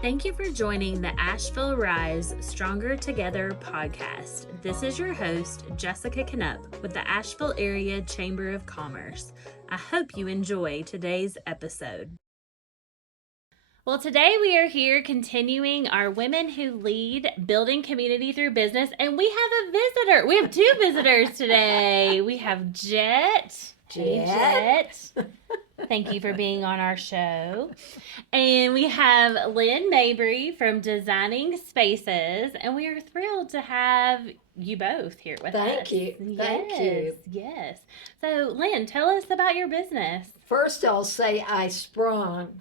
Thank you for joining the Asheville Rise Stronger Together podcast. This is your host, Jessica Knupp with the Asheville Area Chamber of Commerce. I hope you enjoy today's episode. Well, today we are here continuing our Women Who Lead Building Community Through Business, and we have a visitor. We have two visitors today. We have Jet. Hey, Jet. Thank you for being on our show. And we have Lyn Mabry from Designing Spaces, and we are thrilled to have you both here with us. Thank you. Thank you. Yes. So, Lyn, tell us about your business. First, I'll say I sprung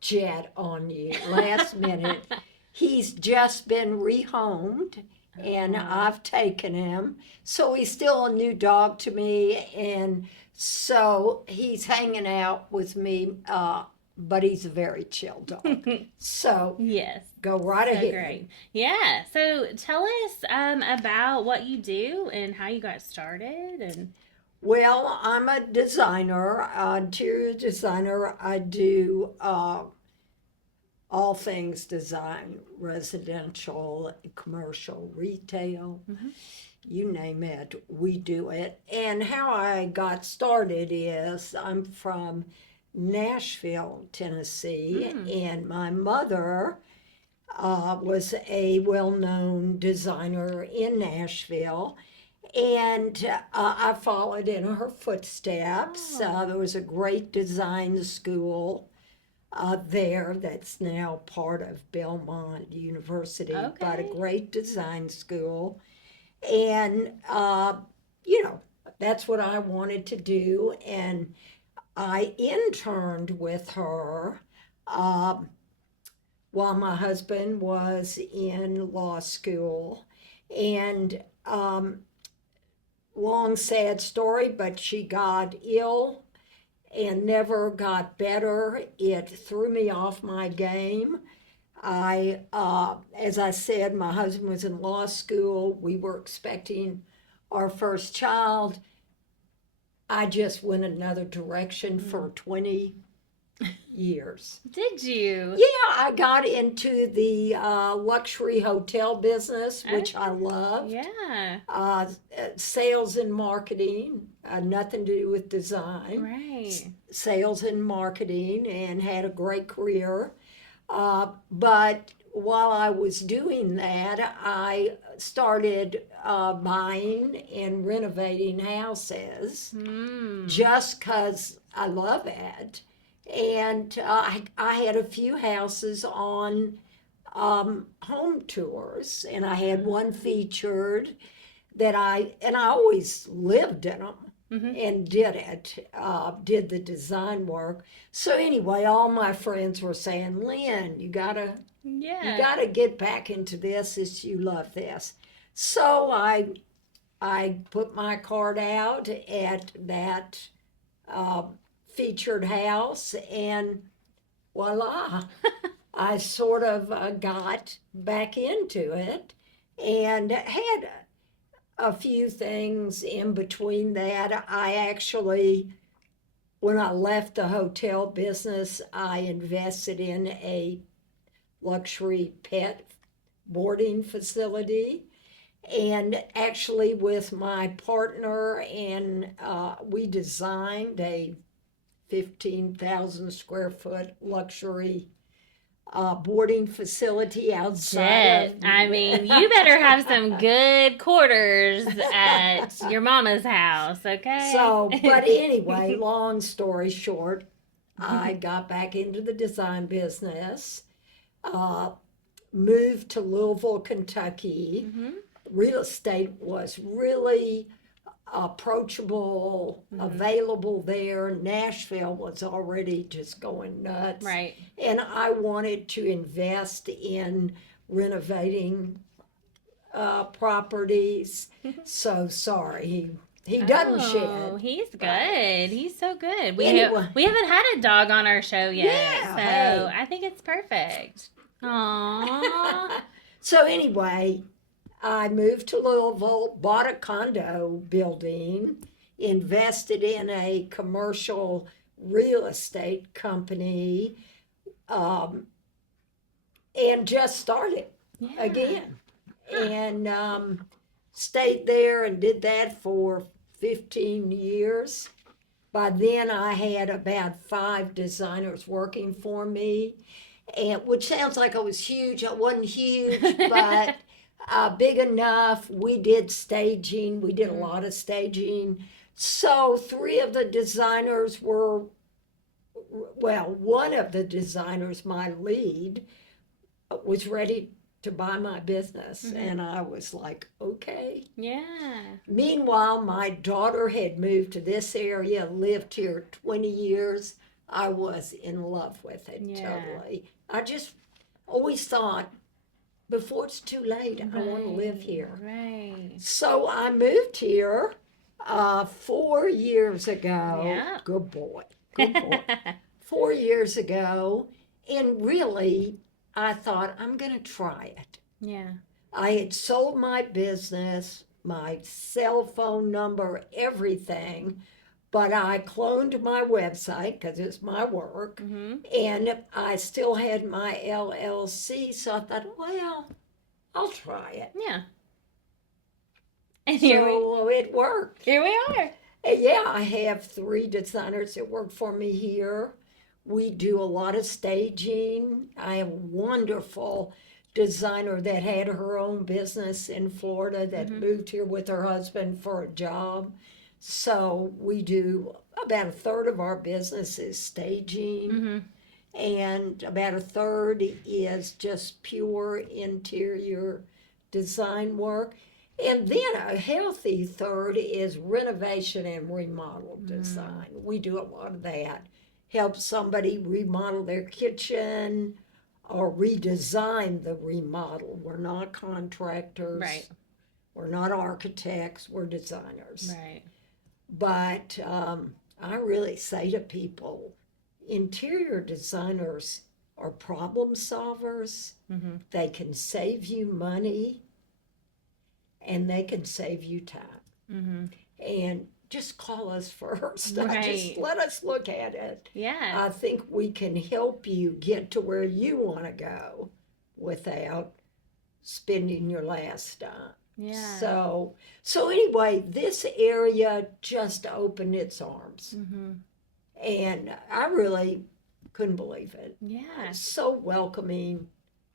Jet on you last minute. He's just been rehomed, and I've taken him. So he's still a new dog to me, and so he's hanging out with me, but he's a very chill dog. So yes, go right ahead. Great. Yeah. So tell us about what you do and how you got started. And well, I'm a designer, interior designer. I do all things design, residential, commercial, retail. Mm-hmm. You name it, we do it. And how I got started is I'm from Nashville, Tennessee, and my mother was a well-known designer in Nashville, and I followed in her footsteps. There was a great design school there that's now part of Belmont University, but a great design school. And, that's what I wanted to do. And I interned with her while my husband was in law school. And long, sad story, but she got ill and never got better. It threw me off my game. As I said, my husband was in law school. We were expecting our first child. I just went another direction for 20 years. Did you? Yeah, I got into the luxury hotel business, which I loved. Yeah. Sales and marketing, nothing to do with design. Right. Sales and marketing, and had a great career. But while I was doing that, I started buying and renovating houses just because I love it. And I had a few houses on home tours, and I had one featured that I always lived in them. And did the design work. So anyway, all my friends were saying, Lyn, you gotta get back into this as you love this. So I put my card out at that featured house, and voila, I sort of got back into it and had a few things in between that. I actually, when I left the hotel business, I invested in a luxury pet boarding facility. And actually with my partner, and we designed a 15,000 square foot luxury boarding facility outside. I mean, you better have some good quarters at your mama's house, okay? So, but anyway, long story short, I got back into the design business, moved to Louisville, Kentucky. Real estate was really approachable, available there. Nashville was already just going nuts. Right. And I wanted to invest in renovating properties. So sorry, he doesn't shit. He's good. He's so good. We haven't had a dog on our show yet, so I think it's perfect. Aww. So anyway, I moved to Louisville, bought a condo building, invested in a commercial real estate company, and just started Yeah. again. And stayed there and did that for 15 years. By then, I had about 5 designers working for me, and which sounds like I was huge. I wasn't huge, but big enough. We did staging. We did a lot of staging. So 3 of the designers were, well, one of the designers, my lead, was ready to buy my business. And I was like, okay. Yeah. Meanwhile, my daughter had moved to this area, lived here 20 years. I was in love with it totally. I just always thought, before it's too late, I want to live here. Right. So I moved here 4 years ago. Yeah. Good boy. Good boy. 4 years ago. And really, I thought, I'm going to try it. Yeah. I had sold my business, my cell phone number, everything, but I cloned my website because it's my work, and I still had my LLC, so I thought, well, I'll try it. Yeah. And so it worked. Here we are. And yeah, I have 3 designers that work for me here. We do a lot of staging. I have a wonderful designer that had her own business in Florida that moved here with her husband for a job. So we do about a third of our business is staging, and about a third is just pure interior design work. And then a healthy third is renovation and remodel design. We do a lot of that. Help somebody remodel their kitchen or redesign the remodel. We're not contractors. Right. We're not architects. We're designers. Right. But I really say to people, interior designers are problem solvers. They can save you money, and they can save you time. And just call us first. Right. Just let us look at it. Yeah. I think we can help you get to where you want to go without spending your last dime. Yeah. So anyway, this area just opened its arms. And I really couldn't believe it. Yeah. So welcoming.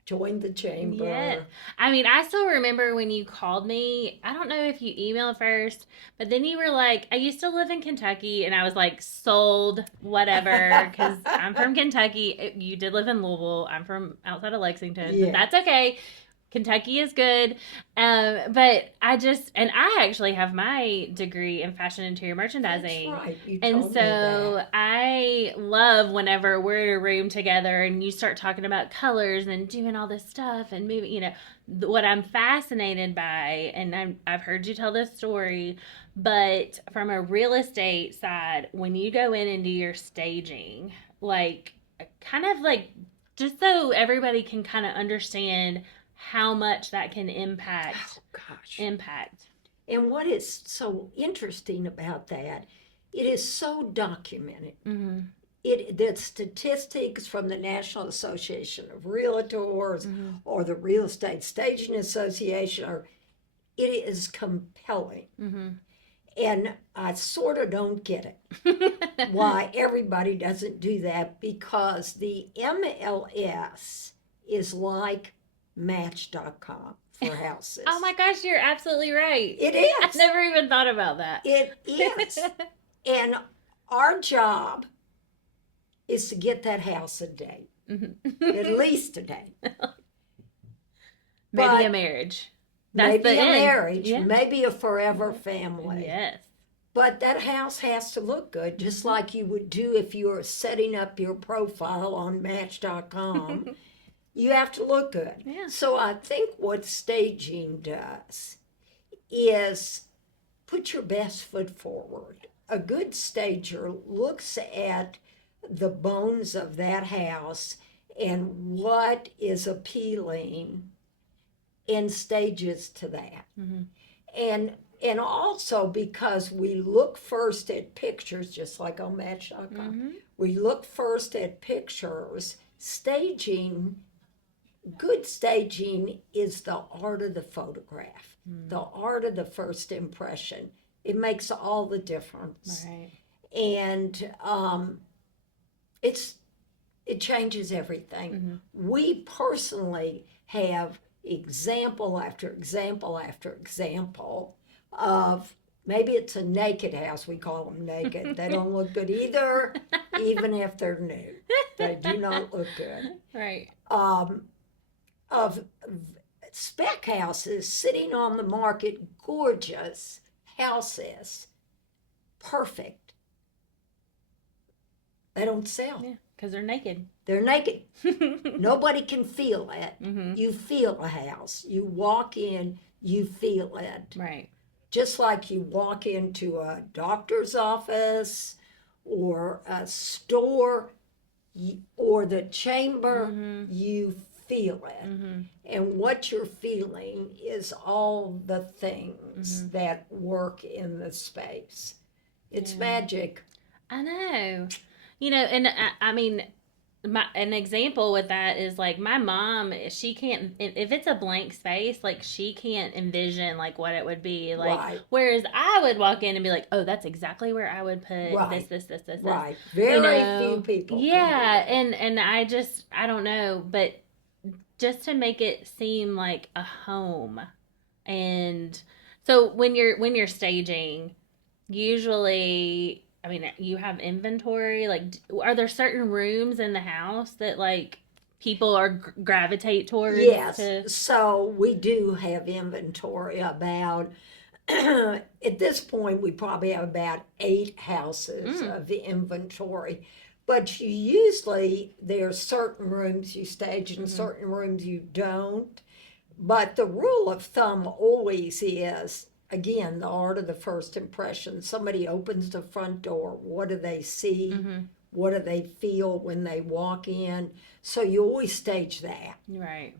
Joined the chamber. Yeah. I mean, I still remember when you called me. I don't know if you emailed first, but then you were like, I used to live in Kentucky, and I was like, sold, whatever, because I'm from Kentucky. You did live in Louisville. I'm from outside of Lexington, but that's okay. Kentucky is good. But I actually have my degree in fashion interior merchandising. That's right. You And told me so that. I love whenever we're in a room together and you start talking about colors and doing all this stuff and moving, what I'm fascinated by, and I've heard you tell this story, but from a real estate side, when you go in and do your staging, like, kind of like, just so everybody can kind of understand how much that can impact. And what is so interesting about that, it is so documented. The statistics from the National Association of Realtors or the Real Estate Staging Association, it is compelling. And I sort of don't get it, why everybody doesn't do that, because the MLS is like Match.com for houses. Oh my gosh, you're absolutely right. It is. I never even thought about that. It is. And our job is to get that house a date. At least a date. Maybe a marriage. That's maybe the a end. marriage. Maybe a forever family. Yes. But that house has to look good, just like you would do if you were setting up your profile on Match.com. You have to look good. Yeah. So I think what staging does is put your best foot forward. A good stager looks at the bones of that house and what is appealing and stages to that. And also because we look first at pictures, just like on Match.com, we look first at pictures. Staging good staging is the art of the photograph, the art of the first impression. It makes all the difference. Right. And it changes everything. We personally have example after example after example of, maybe it's a naked house. We call them naked. They don't look good either, even if they're new. They do not look good. Right. Of spec houses sitting on the market, gorgeous houses, perfect. They don't sell. Yeah, because they're naked. They're naked. Nobody can feel it. You feel a house. You walk in, you feel it. Right. Just like you walk into a doctor's office or a store or the chamber, you feel it. And what you're feeling is all the things that work in the space. It's magic. I know. You know, and I mean, an example with that is like my mom, she can't, if it's a blank space, like she can't envision like what it would be like. Right. Whereas I would walk in and be like, oh, that's exactly where I would put this. Right. Very few people. Yeah. And I don't know, but just to make it seem like a home. And so when you're staging, usually, I mean, you have inventory. Like, are there certain rooms in the house that like people are gravitate towards? Yes. So we do have inventory about. At this point, we probably have about 8 houses of inventory. But there are certain rooms you stage and certain rooms you don't. But the rule of thumb always is, again, the art of the first impression. Somebody opens the front door. What do they see? What do they feel when they walk in? So you always stage that. Right.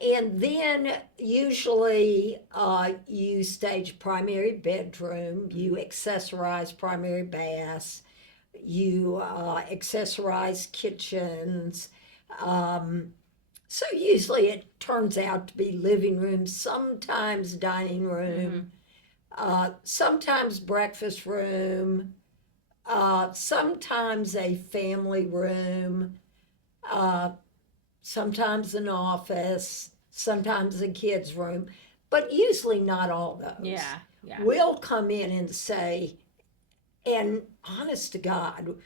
And then usually you stage primary bedroom, you accessorize primary baths, you accessorize kitchens. So usually it turns out to be living room, sometimes dining room, sometimes breakfast room, sometimes a family room, sometimes an office, sometimes a kid's room, but usually not all those. Yeah. We'll come in and say, and honest to God,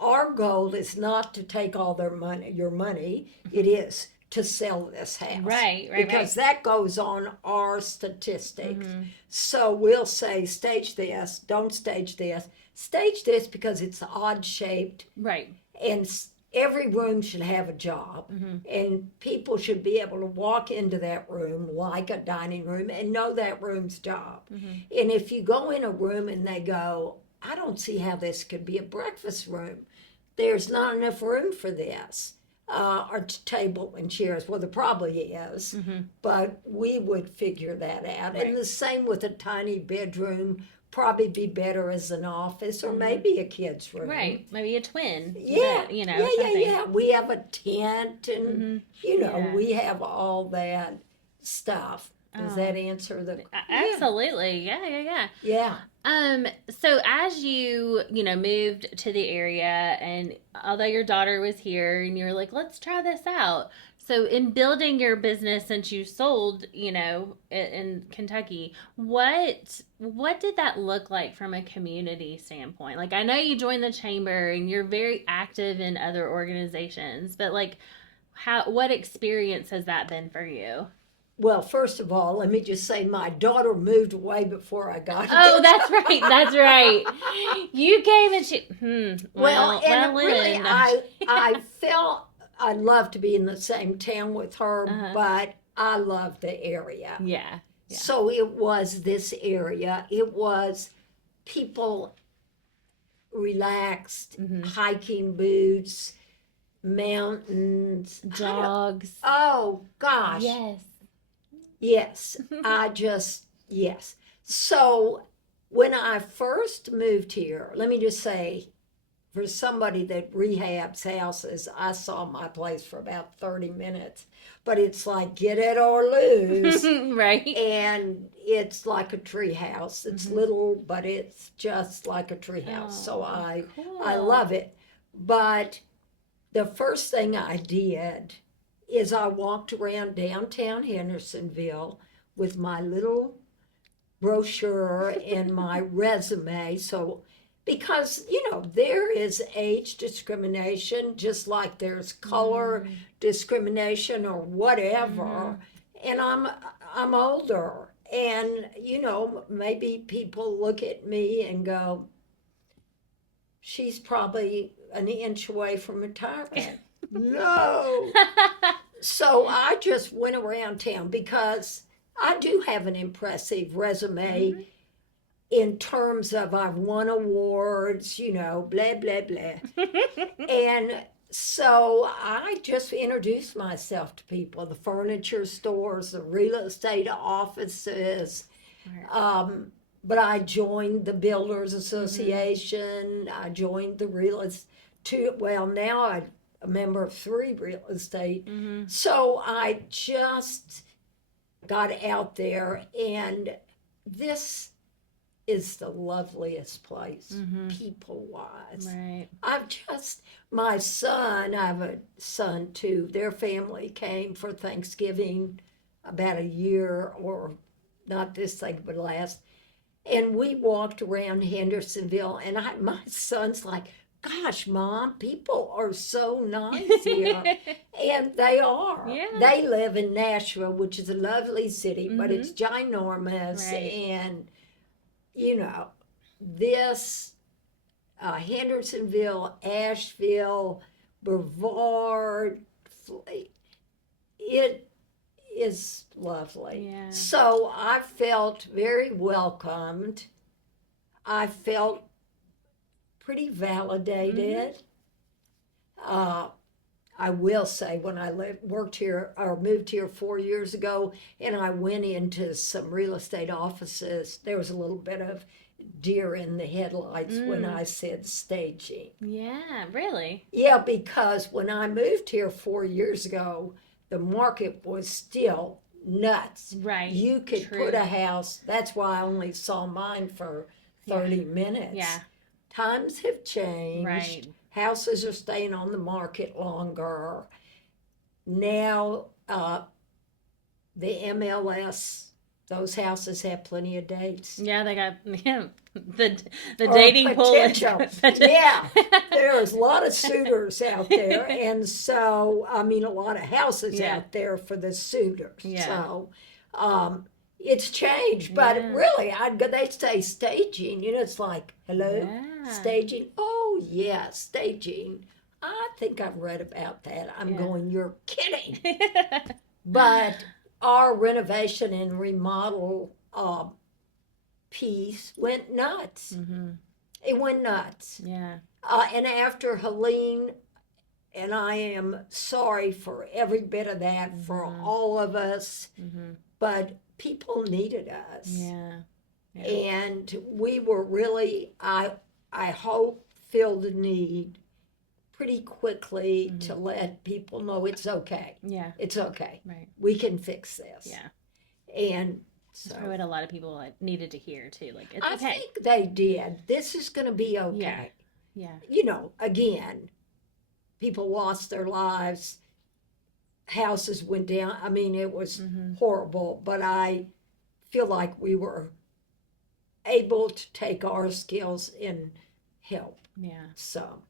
our goal is not to take all your money. It is to sell this house. Right. Because that goes on our statistics. So we'll say, stage this, don't stage this. Stage this because it's odd shaped. Right. And every room should have a job. And people should be able to walk into that room like a dining room and know that room's job. And if you go in a room and they go, I don't see how this could be a breakfast room. There's not enough room for this. Or table and chairs. Well, there probably is, but we would figure that out. Right. And the same with a tiny bedroom, probably be better as an office or maybe a kid's room. Right, maybe a twin. Yeah, but, yeah. We have a tent and, we have all that stuff. Does that answer the question? Absolutely. Yeah. Yeah. So as you moved to the area, and although your daughter was here and you're like, let's try this out. So in building your business, since you sold, in Kentucky, what did that look like from a community standpoint? Like, I know you joined the chamber and you're very active in other organizations, but like, what experience has that been for you? Well, first of all, let me just say my daughter moved away before I got here. Oh, that's right. You came and she... Really, I felt I'd love to be in the same town with her, but I love the area. Yeah. So it was this area. It was people relaxed, hiking boots, mountains. Jogs. Oh, gosh. Yes, yes. So when I first moved here, let me just say, for somebody that rehabs houses, I saw my place for about 30 minutes. But it's like get it or lose. Right. And it's like a tree house. It's little, but it's just like a tree house. So I love it. But the first thing I did is I walked around downtown Hendersonville with my little brochure and my resume. So, because, there is age discrimination, just like there's color discrimination or whatever. And I'm older. And, maybe people look at me and go, she's probably an inch away from retirement. No. So I just went around town because I do have an impressive resume in terms of I've won awards, blah, blah, blah. And so I just introduced myself to people, the furniture stores, the real estate offices. But I joined the Builders Association. I joined the now I'm a member of 3 real estate. So I just got out there, and this is the loveliest place, people-wise. Right. My son, I have a son too, their family came for Thanksgiving about a year, or not this thing, but last. And we walked around Hendersonville, and my son's like, gosh, Mom, people are so nice here. And they are. Yeah. They live in Nashville, which is a lovely city, but it's ginormous. Right. And, this Hendersonville, Asheville, Brevard, it is lovely. Yeah. So I felt very welcomed. I felt pretty validated. I will say, when I worked here or moved here 4 years ago, and I went into some real estate offices, there was a little bit of deer in the headlights when I said staging. Yeah, really? Yeah, because when I moved here 4 years ago, the market was still nuts. Right. You could put a house, that's why I only saw mine for 30 minutes. Yeah. Times have changed. Right. Houses are staying on the market longer. Now, the MLS, those houses have plenty of dates. Yeah, they got the dating pool. Yeah, there's a lot of suitors out there, and so a lot of houses out there for the suitors. Yeah. So, it's changed, but really, they say staging. It's like, hello, staging. Oh yeah, staging. I think I've read about that. I'm going, you're kidding. But our renovation and remodel piece went nuts. It went nuts. Yeah. And after Helene, and I am sorry for every bit of that for all of us, but people needed us. Yeah. And we were really, I hope, filled the need pretty quickly to let people know it's okay. Yeah. It's okay. Right. We can fix this. Yeah. And so, that's probably what a lot of people needed to hear too. Like, it's I okay. think they did. This is going to be okay. Yeah. Again, people lost their lives. Houses went down. It was horrible, but I feel like we were able to take our skills and help. Yeah. So.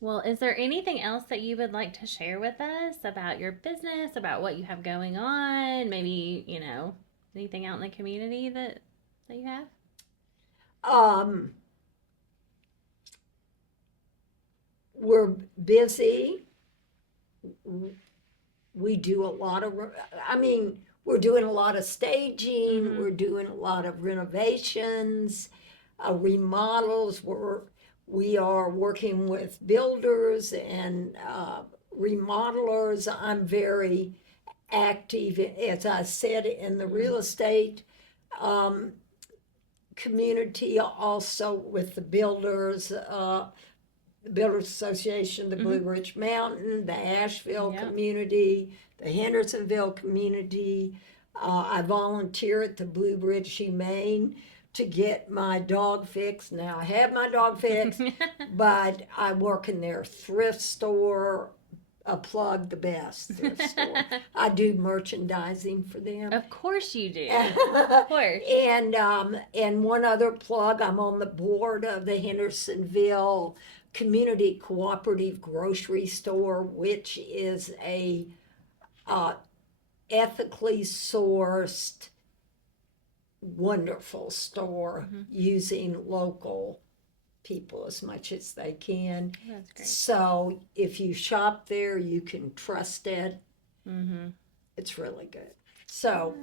Well, is there anything else that you would like to share with us about your business, about what you have going on? Maybe, anything out in the community that you have? We're busy. We do a lot of, we're doing a lot of staging. We're doing a lot of renovations, remodels. We are working with builders and remodelers. I'm very active, as I said, in the real estate community also with the builders, the Builders Association, the Blue Ridge Mountain, the Asheville community, the Hendersonville community. I volunteer at the Blue Ridge Humane to get my dog fixed. Now I have my dog fixed, but I work in their thrift store. A plug, the best thrift store. I do merchandising for them. Of course you do. Of course. And one other plug, I'm on the board of the Hendersonville Community Cooperative Grocery Store, which is a ethically sourced, wonderful store using local people as much as they can. That's great. So if you shop there, you can trust it. It's really good. So,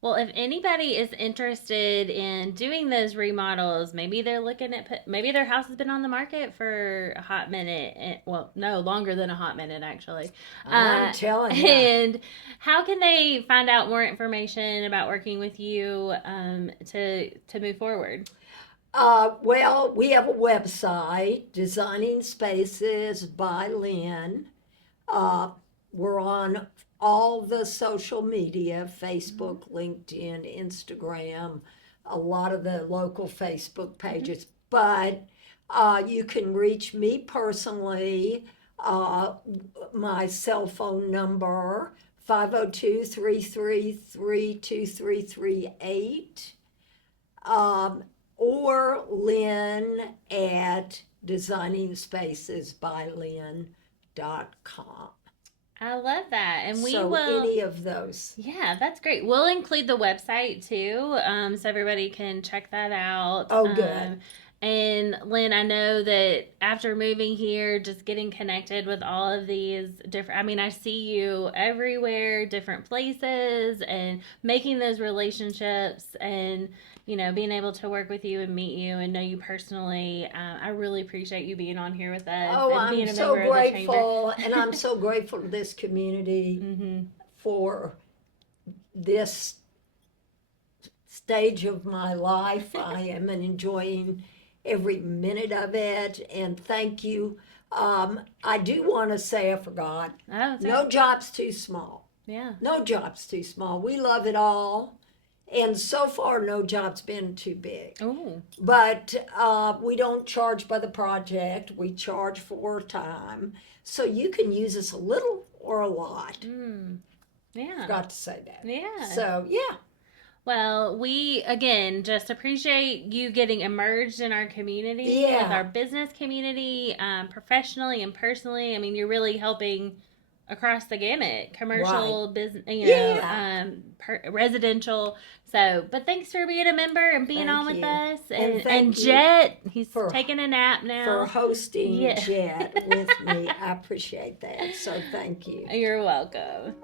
well, if anybody is interested in doing those remodels, maybe they're looking at maybe their house has been on the market for a hot minute. Well, no, longer than a hot minute actually. I'm telling you. And how can they find out more information about working with you to move forward? Well, we have a website, Designing Spaces by Lyn. We're on all the social media, Facebook, LinkedIn, Instagram, a lot of the local Facebook pages. But you can reach me personally. My cell phone number, 502-333-2338. Or Lyn at designingspacesbylyn.com. I love that. And we so will. Any of those. Yeah, that's great. We'll include the website too, so everybody can check that out. Oh, good. And Lyn, I know that after moving here, just getting connected with all of these different, I mean, I see you everywhere, different places, and making those relationships and, you know, being able to work with you and meet you and know you personally. I really appreciate you being on here with us. Oh, and being I'm a so member of the chamber. grateful. And I'm so grateful to this community for this stage of my life. I am enjoying every minute of it, and thank you. I do want to say, I forgot, no job's too small. Yeah. No job's too small. We love it all, and so far no job's been too big. Oh. But we don't charge by the project. We charge for time, so you can use us a little or a lot. Yeah. Forgot to say that. Yeah. So yeah. Well, we, again, just appreciate you getting immersed in our community, with our business community, professionally and personally. I mean, you're really helping across the gamut, commercial, business, residential. So, but thanks for being a member and being on with us. And Jet, he's taking a nap now. For hosting Jet with me. I appreciate that. So thank you. You're welcome.